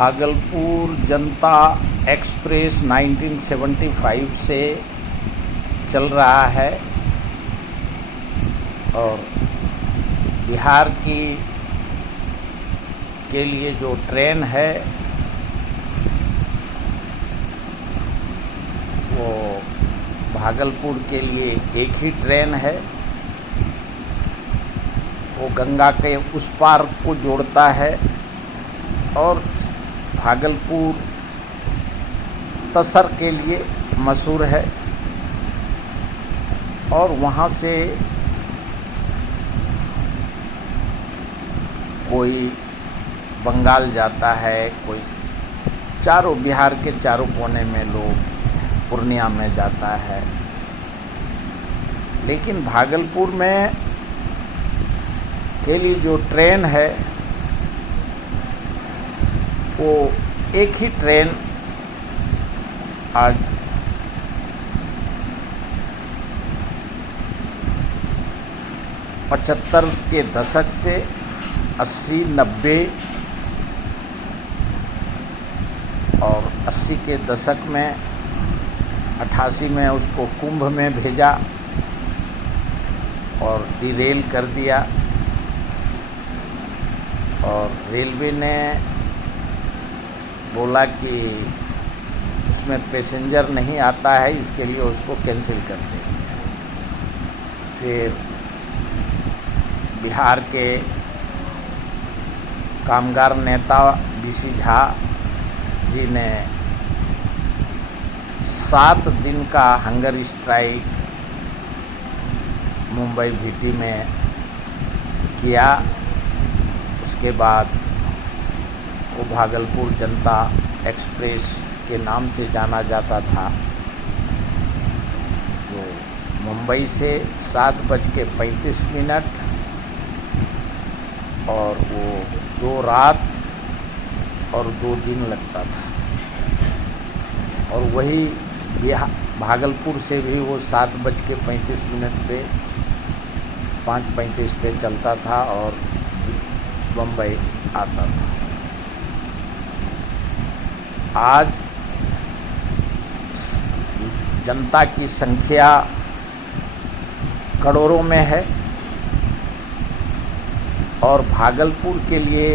भागलपुर जनता express 1975 से चल रहा है और बिहार के लिए जो ट्रेन है वो भागलपुर के लिए एक ही ट्रेन है। वो गंगा के उस पार को जोड़ता है और भागलपुर तसर के लिए मशहूर है और वहाँ से कोई बंगाल जाता है, कोई बिहार के चारों कोने में लोग पूर्णिया में जाता है। लेकिन भागलपुर में के लिए जो ट्रेन है वो एक ही ट्रेन आज 75 के दशक से 80, 90 और 80 के दशक में 88 में उसको कुंभ में भेजा और डिरेल कर दिया और रेलवे ने बोला कि उसमें पैसेंजर नहीं आता है, इसके लिए उसको कैंसिल कर देंगे। फिर बिहार के कामगार नेता बीसी झा जी ने 7 दिन का हंगर स्ट्राइक मुंबई भीटी में किया। उसके बाद वो भागलपुर जनता एक्सप्रेस के नाम से जाना जाता था। तो मुंबई से 7:35 और वो 2 रात और 2 दिन लगता था और वही भागलपुर से भी वो 7:35 पे 5:35 पे चलता था और बम्बई आता था। आज जनता की संख्या करोड़ों में है और भागलपुर के लिए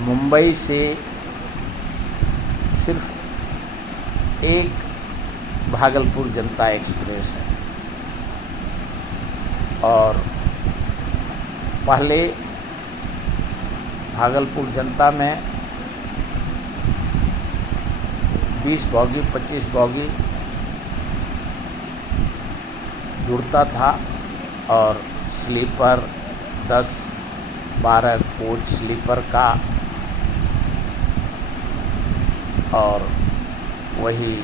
मुंबई से सिर्फ एक भागलपुर जनता एक्सप्रेस है और पहले भागलपुर जनता में 20 बॉगी 25 बॉगी जुड़ता था और स्लीपर 10-12 कोच स्लीपर का और वही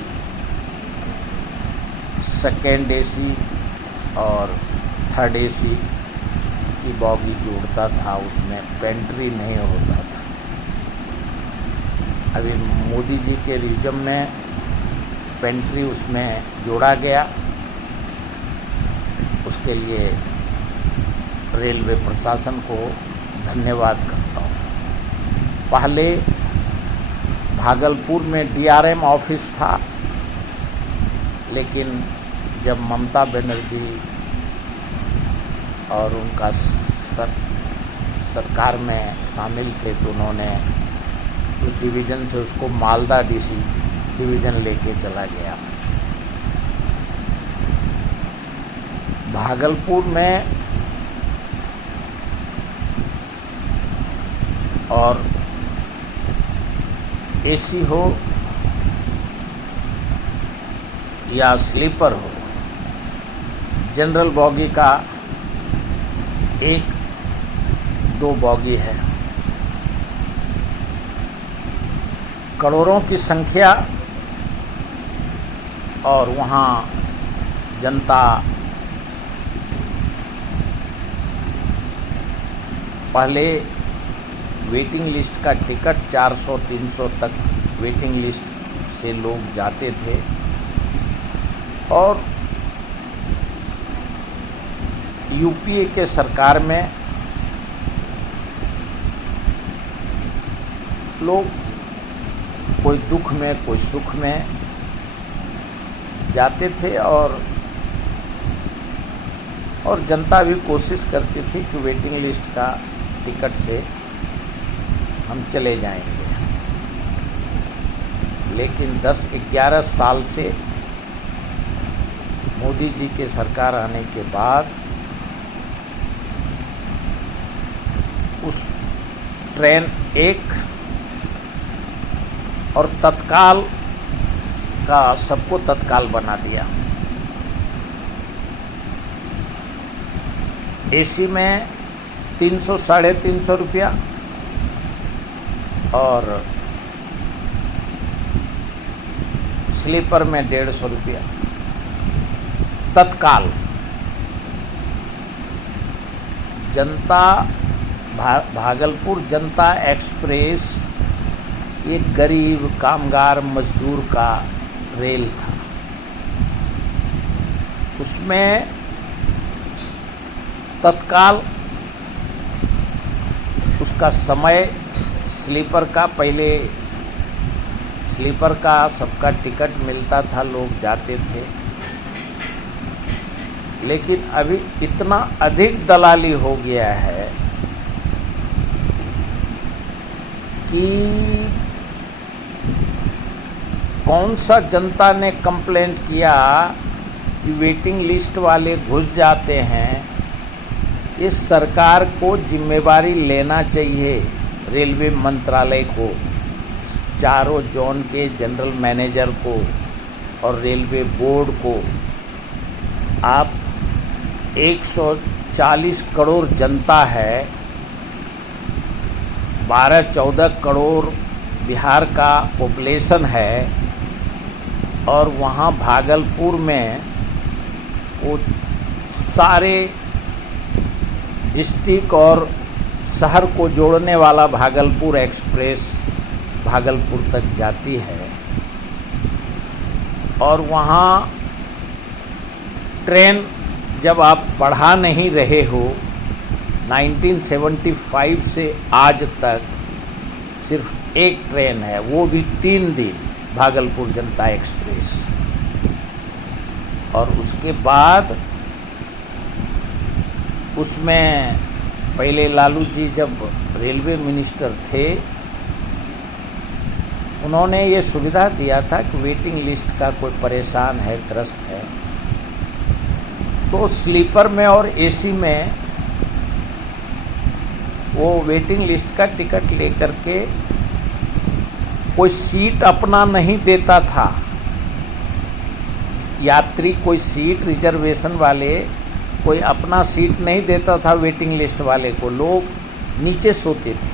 सेकेंड एसी और थर्ड एसी की बॉगी जोड़ता था, उसमें पेंट्री नहीं होता था। अभी मोदी जी के रिजम में पेंट्री उसमें जोड़ा गया, उसके लिए रेलवे प्रशासन को धन्यवाद करता हूँ। पहले भागलपुर में DRM ऑफिस था, लेकिन जब ममता बनर्जी और उनका सरकार में शामिल थे तो उन्होंने उस डिवीज़न से उसको मालदा DC डिवीज़न लेके चला गया। भागलपुर में और AC हो या स्लीपर हो, जनरल बॉगी का 1-2 बॉगी है। करोड़ों की संख्या और वहाँ जनता पहले वेटिंग लिस्ट का टिकट 400-300 तक वेटिंग लिस्ट से लोग जाते थे और यूपीए के सरकार में लोग कोई दुख में कोई सुख में जाते थे, और जनता भी कोशिश करती थी कि वेटिंग लिस्ट का टिकट से हम चले जाएंगे। लेकिन 10-11 साल से मोदी जी के सरकार आने के बाद उस ट्रेन एक और तत्काल का सबको तत्काल बना दिया। एसी में 300-350 रुपया और स्लीपर में 150 रुपया तत्काल। जनता भागलपुर जनता एक्सप्रेस एक गरीब कामगार मजदूर का रेल था। उसमें तत्काल उसका समय स्लीपर का, पहले स्लीपर का सबका टिकट मिलता था, लोग जाते थे। लेकिन अभी इतना अधिक दलाली हो गया है कि कौन सा जनता ने कंप्लेंट किया कि वेटिंग लिस्ट वाले घुस जाते हैं। इस सरकार को जिम्मेवारी लेना चाहिए, रेलवे मंत्रालय को, चारों जोन के जनरल मैनेजर को और रेलवे बोर्ड को। आप 140 करोड़ जनता है, 12-14 करोड़ बिहार का पॉपुलेशन है, और वहाँ भागलपुर में वो सारे डिस्ट्रिक्ट और शहर को जोड़ने वाला भागलपुर एक्सप्रेस भागलपुर तक जाती है। और वहाँ ट्रेन जब आप बढ़ा नहीं रहे हो, 1975 से आज तक सिर्फ एक ट्रेन है, वो भी 3 दिन, भागलपुर जनता एक्सप्रेस। और उसके बाद उसमें पहले लालू जी जब रेलवे मिनिस्टर थे, उन्होंने ये सुविधा दिया था कि वेटिंग लिस्ट का कोई परेशान है, ग्रस्त है, तो स्लीपर में और एसी में वो वेटिंग लिस्ट का टिकट लेकर के कोई सीट अपना नहीं देता था। यात्री कोई सीट, रिजर्वेशन वाले कोई अपना सीट नहीं देता था वेटिंग लिस्ट वाले को। लोग नीचे सोते थे,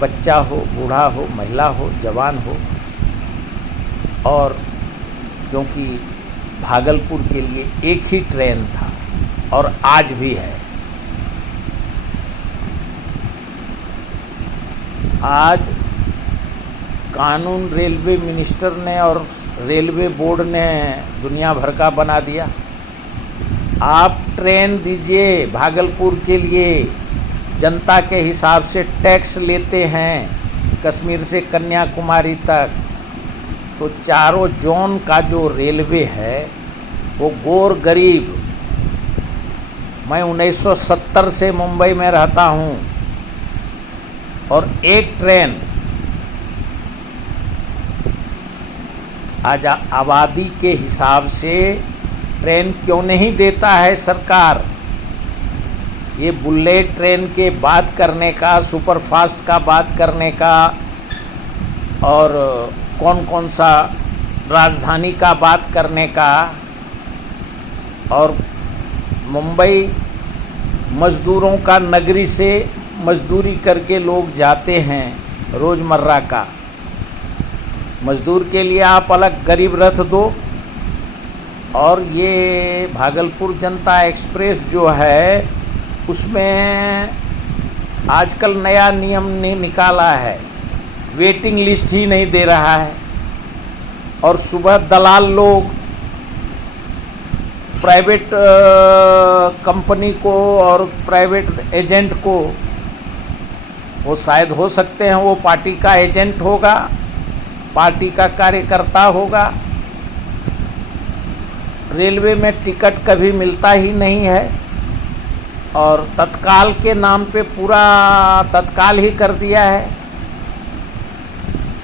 बच्चा हो, बूढ़ा हो, महिला हो, जवान हो। और क्योंकि भागलपुर के लिए एक ही ट्रेन था, और आज भी है। आज कानून रेलवे मिनिस्टर ने और रेलवे बोर्ड ने दुनिया भर का बना दिया। आप ट्रेन दीजिए भागलपुर के लिए, जनता के हिसाब से टैक्स लेते हैं कश्मीर से कन्याकुमारी तक। तो चारों जोन का जो रेलवे है वो गोर गरीब, मैं 1970 से मुंबई में रहता हूँ, और एक ट्रेन आज आबादी के हिसाब से ट्रेन क्यों नहीं देता है सरकार। ये बुलेट ट्रेन के बात करने का, सुपरफास्ट का बात करने का, और कौन कौन सा राजधानी का बात करने का। और मुंबई मज़दूरों का नगरी से मजदूरी करके लोग जाते हैं, रोज़मर्रा का। मज़दूर के लिए आप अलग गरीब रथ दो। और ये भागलपुर जनता एक्सप्रेस जो है, उसमें आजकल नया नियम निकाला है, वेटिंग लिस्ट ही नहीं दे रहा है। और सुबह दलाल लोग प्राइवेट कंपनी को और प्राइवेट एजेंट को वो शायद हो सकते हैं वो पार्टी का एजेंट होगा, पार्टी का कार्यकर्ता होगा। रेलवे में टिकट कभी मिलता ही नहीं है और तत्काल के नाम पे पूरा तत्काल ही कर दिया है।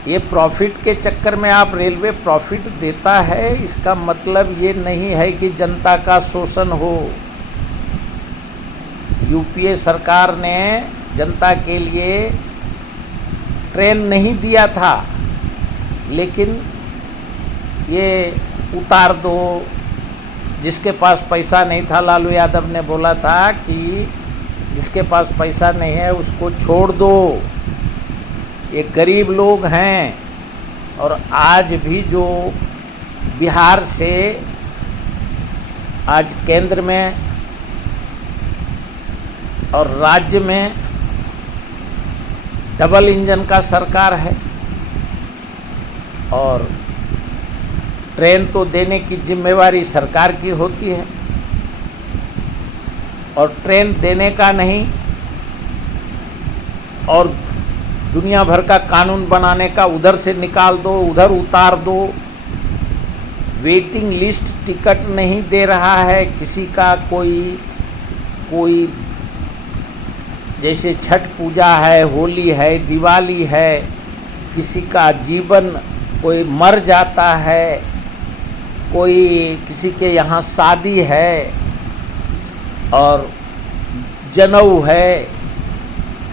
ये प्रॉफिट के चक्कर में आप रेलवे प्रॉफिट देता है, इसका मतलब ये नहीं है कि जनता का शोषण हो। यूपीए सरकार ने जनता के लिए ट्रेन नहीं दिया था, लेकिन ये उतार दो, जिसके पास पैसा नहीं था, लालू यादव ने बोला था कि जिसके पास पैसा नहीं है उसको छोड़ दो, ये गरीब लोग हैं। और आज भी जो बिहार से आज केंद्र में और राज्य में डबल इंजन का सरकार है और ट्रेन तो देने की जिम्मेवारी सरकार की होती है और ट्रेन देने का नहीं और दुनिया भर का कानून बनाने का, उधर से निकाल दो उधर उतार दो। वेटिंग लिस्ट टिकट नहीं दे रहा है किसी का, कोई जैसे छठ पूजा है, होली है, दिवाली है, किसी का जीवन कोई मर जाता है, कोई किसी के यहाँ शादी है और जनेऊ है,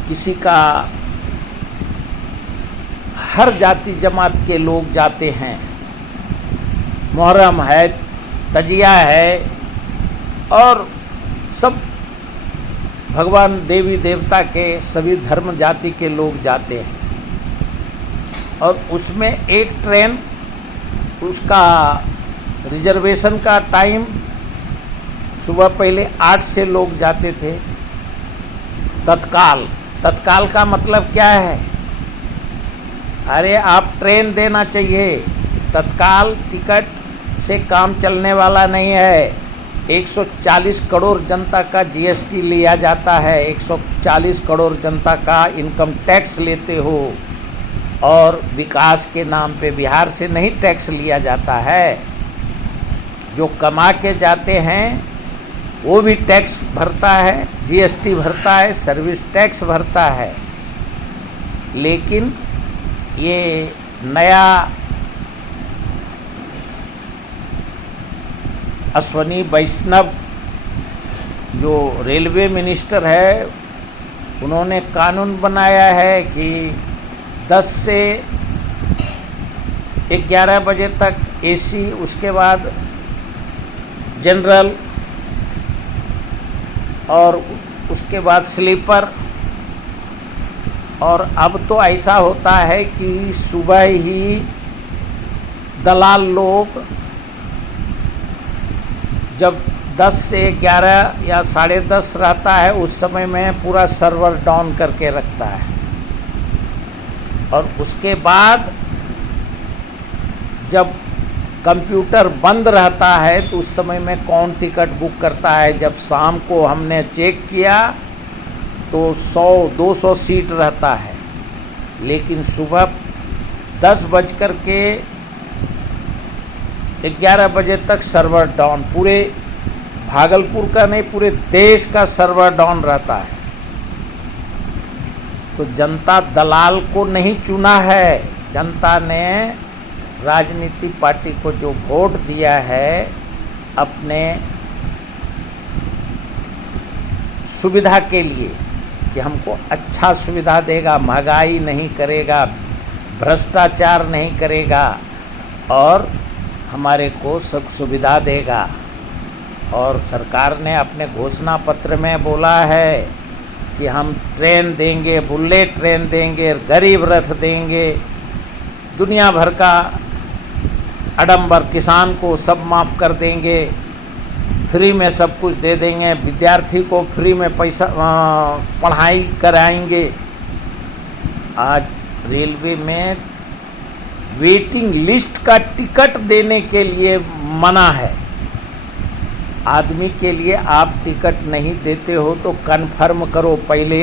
किसी का, हर जाति जमात के लोग जाते हैं। मुहर्रम है, तजिया है और सब भगवान देवी देवता के सभी धर्म जाति के लोग जाते हैं। और उसमें एक ट्रेन, उसका रिजर्वेशन का टाइम सुबह पहले 8 से लोग जाते थे। तत्काल का मतलब क्या है? अरे आप ट्रेन देना चाहिए, तत्काल टिकट से काम चलने वाला नहीं है। 140 करोड़ जनता का जीएसटी लिया जाता है, 140 करोड़ जनता का इनकम टैक्स लेते हो और विकास के नाम पे बिहार से नहीं टैक्स लिया जाता है। जो कमा के जाते हैं वो भी टैक्स भरता है, जीएसटी भरता है, सर्विस टैक्स भरता है। लेकिन ये नया अश्वनी वैष्णव जो रेलवे मिनिस्टर है, उन्होंने कानून बनाया है कि 10 से 11 बजे तक एसी, उसके बाद जनरल और उसके बाद स्लीपर। और अब तो ऐसा होता है कि सुबह ही दलाल लोग जब 10 से 11 या 10:30 रहता है, उस समय में पूरा सर्वर डाउन करके रखता है। और उसके बाद जब कंप्यूटर बंद रहता है तो उस समय में कौन टिकट बुक करता है। जब शाम को हमने चेक किया तो 100-200 सीट रहता है, लेकिन सुबह 10 बज कर के 11 बजे तक सर्वर डाउन, पूरे भागलपुर का नहीं पूरे देश का सर्वर डाउन रहता है। तो जनता दलाल को नहीं चुना है, जनता ने राजनीतिक पार्टी को जो वोट दिया है अपने सुविधा के लिए कि हमको अच्छा सुविधा देगा, महंगाई नहीं करेगा, भ्रष्टाचार नहीं करेगा और हमारे को सब सुविधा देगा। और सरकार ने अपने घोषणा पत्र में बोला है कि हम ट्रेन देंगे, बुलेट ट्रेन देंगे, गरीब रथ देंगे, दुनिया भर का आडंबर, किसान को सब माफ़ कर देंगे, फ्री में सब कुछ दे देंगे, विद्यार्थी को फ्री में पैसा पढ़ाई कराएंगे। आज रेलवे में वेटिंग लिस्ट का टिकट देने के लिए मना है। आदमी के लिए आप टिकट नहीं देते हो तो कन्फर्म करो, पहले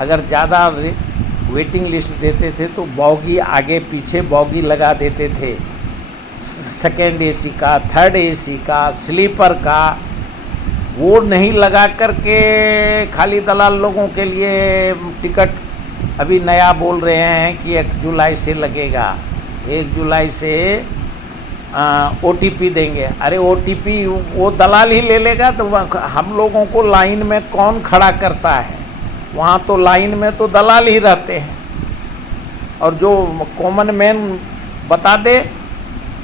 अगर ज़्यादा वेटिंग लिस्ट देते थे तो बॉगी आगे पीछे बॉगी लगा देते थे, सेकेंड एसी का, थर्ड एसी का, स्लीपर का। वो नहीं लगा करके खाली दलाल लोगों के लिए टिकट अभी नया बोल रहे हैं कि 1 जुलाई से लगेगा, 1 जुलाई से OTP देंगे। अरे OTP वो दलाल ही ले लेगा, तो हम लोगों को लाइन में कौन खड़ा करता है? वहाँ तो लाइन में तो दलाल ही रहते हैं, और जो कॉमन मैन बता दे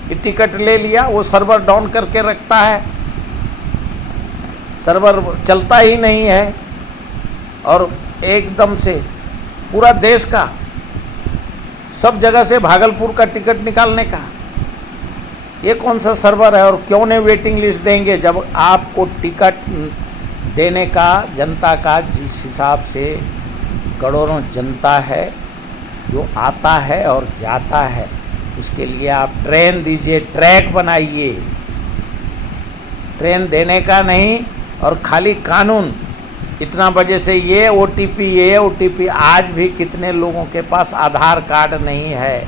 कि टिकट ले लिया, वो सर्वर डाउन करके रखता है, सर्वर चलता ही नहीं है। और एकदम से पूरा देश का सब जगह से भागलपुर का टिकट निकालने का, ये कौन सा सर्वर है? और क्यों नहीं वेटिंग लिस्ट देंगे? जब आपको टिकट देने का जनता का जिस हिसाब से करोड़ों जनता है जो आता है और जाता है, उसके लिए आप ट्रेन दीजिए, ट्रैक बनाइए। ट्रेन देने का नहीं, और खाली कानून इतना बजे से ये OTP। आज भी कितने लोगों के पास आधार कार्ड नहीं है,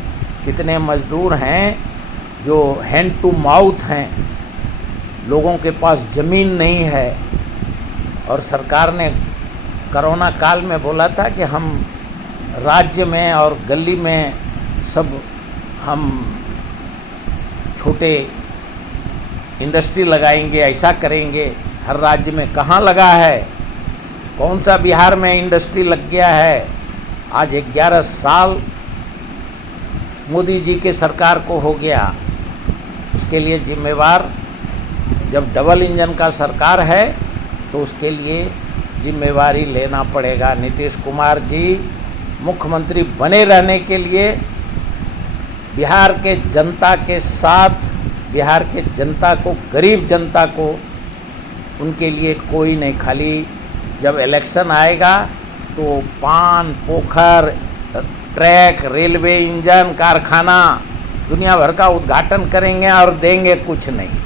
कितने मजदूर हैं जो हैंड टू माउथ हैं, लोगों के पास ज़मीन नहीं है। और सरकार ने कोरोना काल में बोला था कि हम राज्य में और गली में सब हम छोटे इंडस्ट्री लगाएंगे, ऐसा करेंगे। हर राज्य में कहाँ लगा है? कौन सा बिहार में इंडस्ट्री लग गया है? आज 11 साल मोदी जी के सरकार को हो गया। उसके लिए जिम्मेवार, जब डबल इंजन का सरकार है तो उसके लिए जिम्मेवारी लेना पड़ेगा। नीतीश कुमार जी मुख्यमंत्री बने रहने के लिए बिहार के जनता के साथ, बिहार के जनता को, गरीब जनता को, उनके लिए कोई नहीं। खाली जब इलेक्शन आएगा तो पान, पोखर, ट्रैक, रेलवे इंजन, कारखाना, दुनिया भर का उद्घाटन करेंगे और देंगे कुछ नहीं।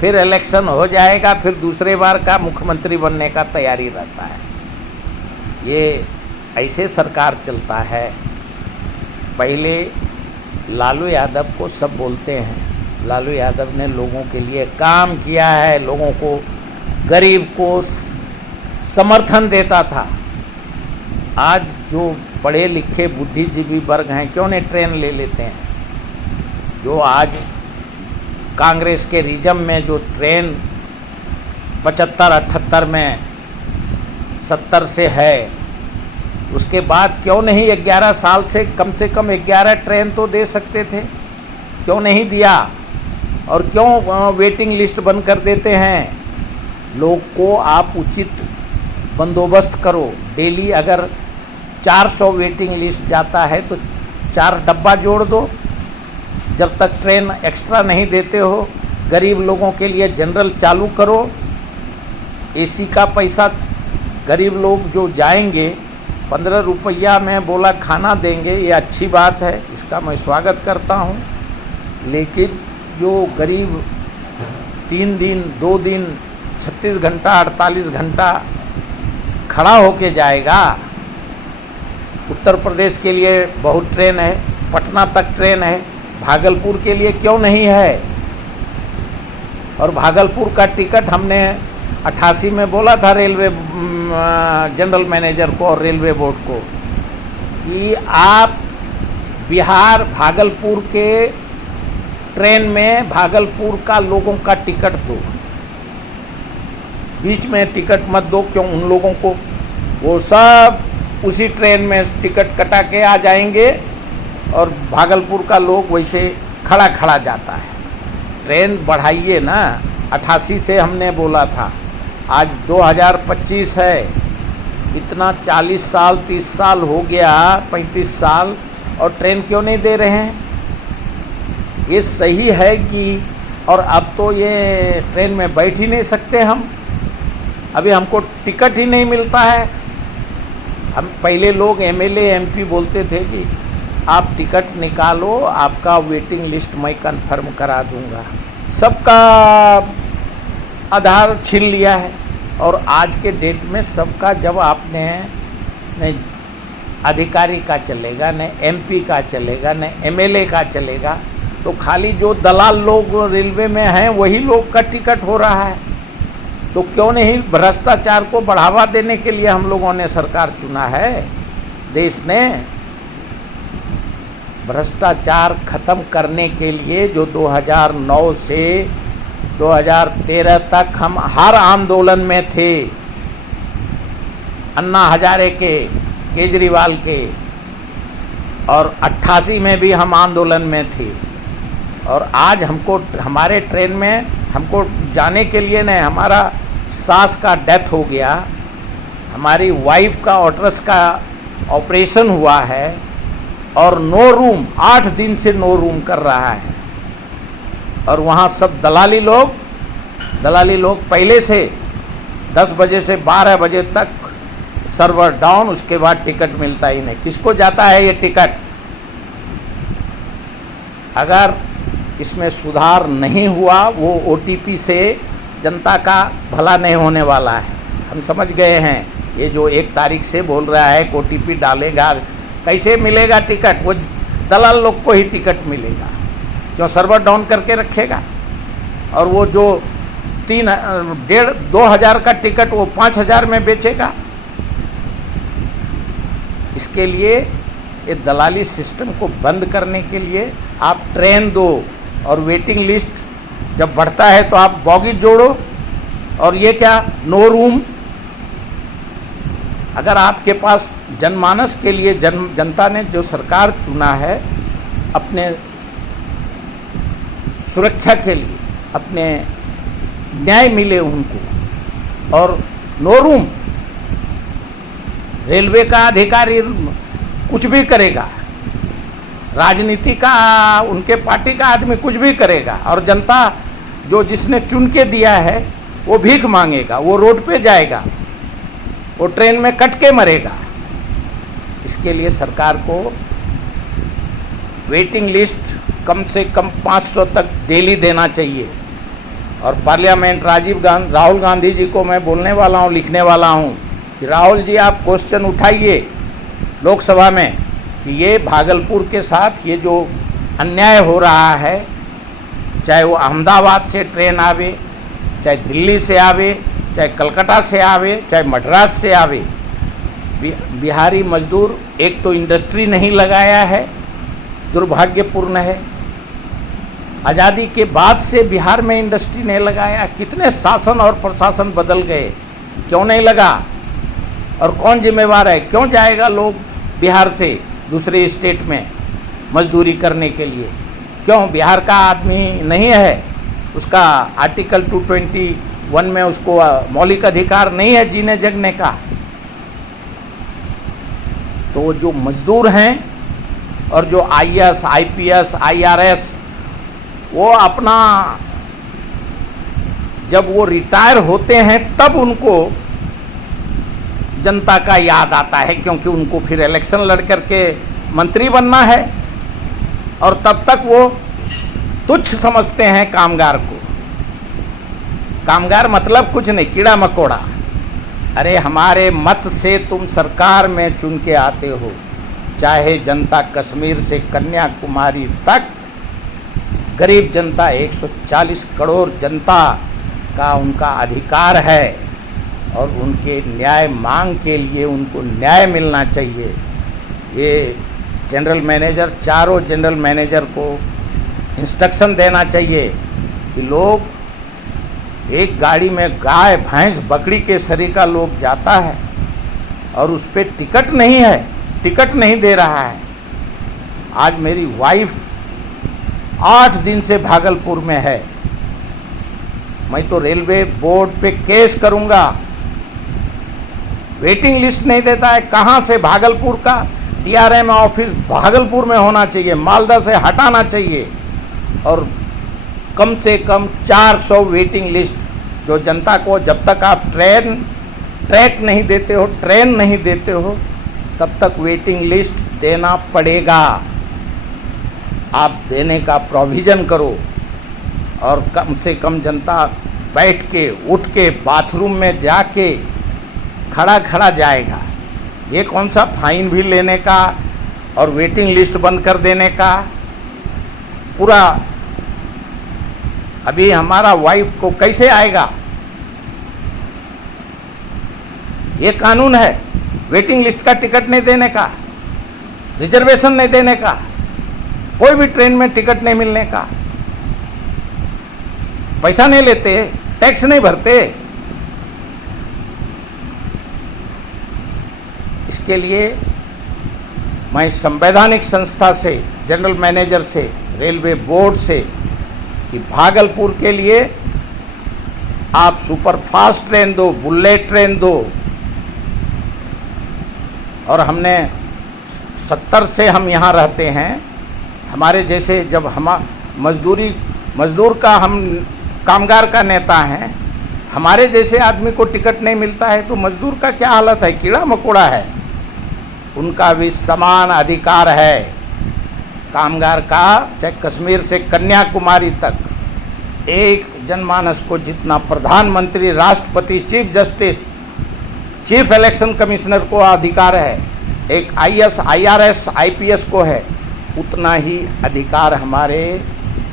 फिर इलेक्शन हो जाएगा, फिर दूसरे बार का मुख्यमंत्री बनने का तैयारी रहता है। ये ऐसे सरकार चलता है। पहले लालू यादव को सब बोलते हैं, लालू यादव ने लोगों के लिए काम किया है, लोगों को, गरीब को समर्थन देता था। आज जो पढ़े लिखे बुद्धिजीवी वर्ग हैं, क्यों नहीं ट्रेन ले लेते हैं? जो आज कांग्रेस के रिजम में जो ट्रेन 75-78 में 70 से है, उसके बाद क्यों नहीं 11 साल से कम 11 ट्रेन तो दे सकते थे? क्यों नहीं दिया? और क्यों वेटिंग लिस्ट बंद कर देते हैं? लोग को आप उचित बंदोबस्त करो। डेली अगर 400 वेटिंग लिस्ट जाता है तो 4 डब्बा जोड़ दो। जब तक ट्रेन एक्स्ट्रा नहीं देते हो, गरीब लोगों के लिए जनरल चालू करो। एसी का पैसा, गरीब लोग जो जाएंगे 15 रुपया में बोला खाना देंगे, ये अच्छी बात है, इसका मैं स्वागत करता हूँ। लेकिन जो गरीब 3 दिन 2 दिन 36 घंटा 48 घंटा खड़ा होके जाएगा। उत्तर प्रदेश के लिए बहुत ट्रेन है, पटना तक ट्रेन है, भागलपुर के लिए क्यों नहीं है? और भागलपुर का टिकट हमने 88 में बोला था रेलवे जनरल मैनेजर को और रेलवे बोर्ड को कि आप बिहार भागलपुर के ट्रेन में भागलपुर का लोगों का टिकट दो, बीच में टिकट मत दो। क्यों? उन लोगों को वो सब उसी ट्रेन में टिकट कटा के आ जाएंगे और भागलपुर का लोग वैसे खड़ा खड़ा जाता है। ट्रेन बढ़ाइए ना। 88 से हमने बोला था, आज 2025 है, इतना 40 साल 30 साल हो गया, 35 साल, और ट्रेन क्यों नहीं दे रहे हैं? ये सही है कि, और अब तो ये ट्रेन में बैठ ही नहीं सकते हम, अभी हमको टिकट ही नहीं मिलता है। हम पहले लोग MLA MP बोलते थे कि आप टिकट निकालो, आपका वेटिंग लिस्ट मैं कंफर्म करा दूंगा। सबका आधार छीन लिया है। और आज के डेट में सबका, जब आपने न अधिकारी का चलेगा, न एमपी का चलेगा, न एमएलए का चलेगा। तो खाली जो दलाल लोग रेलवे में हैं वही लोग का टिकट हो रहा है। तो क्यों नहीं भ्रष्टाचार को बढ़ावा देने के लिए हम लोगों ने सरकार चुना है। देश ने भ्रष्टाचार खत्म करने के लिए जो 2009 से 2013 तक हम हर आंदोलन में थे, अन्ना हजारे के, केजरीवाल के, और 88 में भी हम आंदोलन में थे। और आज हमको हमारे ट्रेन में हमको जाने के लिए नहीं, हमारा सास का डेथ हो गया, हमारी वाइफ का ऑटरस का ऑपरेशन हुआ है, और नो रूम 8 दिन से नो रूम कर रहा है। और वहाँ सब दलाली लोग पहले से 10 बजे से 12 बजे तक सर्वर डाउन, उसके बाद टिकट मिलता ही नहीं। किसको जाता है ये टिकट? अगर इसमें सुधार नहीं हुआ, वो ओटीपी से जनता का भला नहीं होने वाला है। हम समझ गए हैं। ये जो 1 तारीख से बोल रहा है कि ओटीपी डालेगा, कैसे मिलेगा टिकट? वो दलाल लोग को ही टिकट मिलेगा, क्यों? सर्वर डाउन करके रखेगा। और वो जो 2,500 का टिकट वो 5,000 में बेचेगा। इसके लिए ये दलाली सिस्टम को बंद करने के लिए आप ट्रेन दो, और वेटिंग लिस्ट जब बढ़ता है तो आप बॉगी जोड़ो। और ये क्या नो रूम? अगर आपके पास जनमानस के लिए जनता ने जो सरकार चुना है अपने सुरक्षा के लिए, अपने न्याय मिले उनको, और नो रूम, रेलवे का अधिकारी कुछ भी करेगा, राजनीति का उनके पार्टी का आदमी कुछ भी करेगा, और जनता जो जिसने चुन के दिया है वो भीख मांगेगा, वो रोड पे जाएगा, वो ट्रेन में कट के मरेगा। इसके लिए सरकार को वेटिंग लिस्ट कम से कम 500 तक डेली देना चाहिए। और पार्लियामेंट राहुल गांधी जी को मैं बोलने वाला हूँ, लिखने वाला हूँ कि राहुल जी आप क्वेश्चन उठाइए लोकसभा में कि ये भागलपुर के साथ ये जो अन्याय हो रहा है, चाहे वो अहमदाबाद से ट्रेन आवे, चाहे दिल्ली से आवे, चाहे कलकत्ता से आवे, चाहे मद्रास से आवे, बिहारी मजदूर एक तो इंडस्ट्री नहीं लगाया है, दुर्भाग्यपूर्ण है। आज़ादी के बाद से बिहार में इंडस्ट्री नहीं लगाया। कितने शासन और प्रशासन बदल गए, क्यों नहीं लगा? और कौन जिम्मेवार है? क्यों जाएगा लोग बिहार से दूसरे स्टेट में मजदूरी करने के लिए? क्यों? बिहार का आदमी नहीं है, उसका आर्टिकल 221 में उसको मौलिक अधिकार नहीं है जीने जगने का। तो जो मजदूर हैं और जो आईएएस, आईपीएस, आईआरएस, वो अपना जब वो रिटायर होते हैं तब उनको जनता का याद आता है, क्योंकि उनको फिर इलेक्शन लड़ करके मंत्री बनना है, और तब तक वो तुच्छ समझते हैं कामगार को। कामगार मतलब कुछ नहीं, कीड़ा मकोड़ा। अरे हमारे मत से तुम सरकार में चुन के आते हो, चाहे जनता कश्मीर से कन्याकुमारी तक, गरीब जनता 140 करोड़ जनता का उनका अधिकार है, और उनके न्याय मांग के लिए उनको न्याय मिलना चाहिए। ये जनरल मैनेजर, चारों जनरल मैनेजर को इंस्ट्रक्शन देना चाहिए कि लोग एक गाड़ी में गाय, भैंस, बकरी के शरीर का लोग जाता है और उस पर टिकट नहीं है, टिकट नहीं दे रहा है। आज मेरी वाइफ 8 दिन से भागलपुर में है। मैं तो रेलवे बोर्ड पे केस करूंगा। वेटिंग लिस्ट नहीं देता है, कहाँ से? भागलपुर का डीआरएम ऑफिस भागलपुर में होना चाहिए, मालदा से हटाना चाहिए, और कम से कम 400 वेटिंग लिस्ट, जो जनता को जब तक आप ट्रैक नहीं देते हो, ट्रेन नहीं देते हो, तब तक वेटिंग लिस्ट देना पड़ेगा। आप देने का प्रोविज़न करो, और कम से कम जनता बैठ के, उठ के, बाथरूम में जाके खड़ा खड़ा जाएगा। ये कौन सा फाइन भी लेने का और वेटिंग लिस्ट बंद कर देने का। पूरा अभी हमारा वाइफ को कैसे आएगा, ये कानून है। वेटिंग लिस्ट का टिकट नहीं देने का, रिजर्वेशन नहीं देने का, कोई भी ट्रेन में टिकट नहीं मिलने का, पैसा नहीं लेते, टैक्स नहीं भरते। इसके लिए मैं संवैधानिक संस्था से, जनरल मैनेजर से, रेलवे बोर्ड से कि भागलपुर के लिए आप सुपर फास्ट ट्रेन दो, बुलेट ट्रेन दो। और हमने 70 से हम यहाँ रहते हैं। हमारे जैसे जब हम मजदूर का, हम कामगार का नेता हैं, हमारे जैसे आदमी को टिकट नहीं मिलता है तो मजदूर का क्या हालत है, कीड़ा मकोड़ा है। उनका भी समान अधिकार है। कामगार का, चाहे कश्मीर से कन्याकुमारी तक, एक जनमानस को जितना प्रधानमंत्री, राष्ट्रपति, chief justice, chief election commissioner को अधिकार है, एक IAS, IRS, IPS को है, उतना ही अधिकार हमारे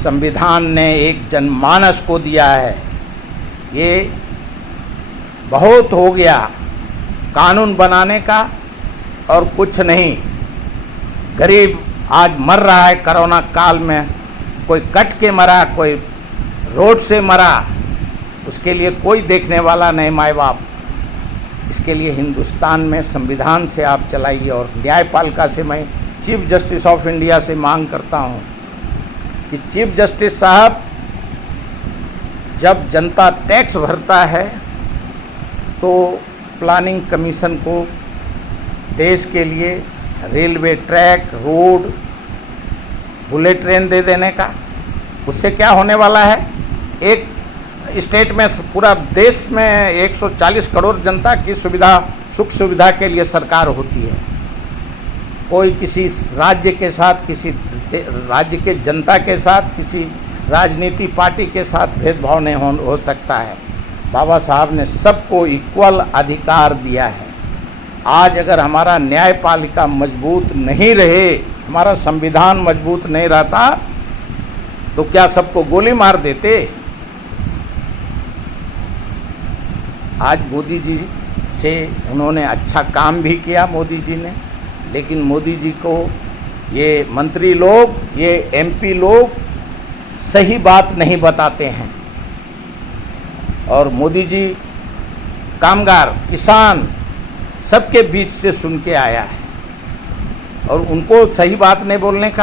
संविधान ने एक जनमानस को दिया है। ये बहुत हो गया कानून बनाने का और कुछ नहीं। गरीब आज मर रहा है कोरोना काल में, कोई कट के मरा, कोई रोड से मरा, उसके लिए कोई देखने वाला नहीं, माँ बाप। इसके लिए हिंदुस्तान में संविधान से आप चलाइए। और न्यायपालिका से मैं चीफ जस्टिस ऑफ इंडिया से मांग करता हूँ कि चीफ जस्टिस साहब, जब जनता टैक्स भरता है तो प्लानिंग कमीशन को देश के लिए railway track, road, bullet train दे देने का। उससे क्या होने वाला है, एक स्टेट में, पूरा देश में 140 करोड़ जनता की सुविधा, सुख सुविधा के लिए सरकार होती है। कोई किसी राज्य के साथ, किसी राज्य के जनता के साथ, किसी राजनीति पार्टी के साथ भेदभाव नहीं हो सकता है। बाबा साहब ने सबको इक्वल अधिकार दिया है। आज अगर हमारा न्यायपालिका मजबूत नहीं रहे, हमारा संविधान मजबूत नहीं रहता, तो क्या सबको गोली मार देते। आज मोदी जी से उन्होंने अच्छा काम भी किया, मोदी जी ने, लेकिन मोदी जी को ये मंत्री लोग, ये MP लोग सही बात नहीं बताते हैं। और मोदी जी कामगार, किसान, सबके बीच से सुन के आया है और उनको सही बात नहीं बोलने का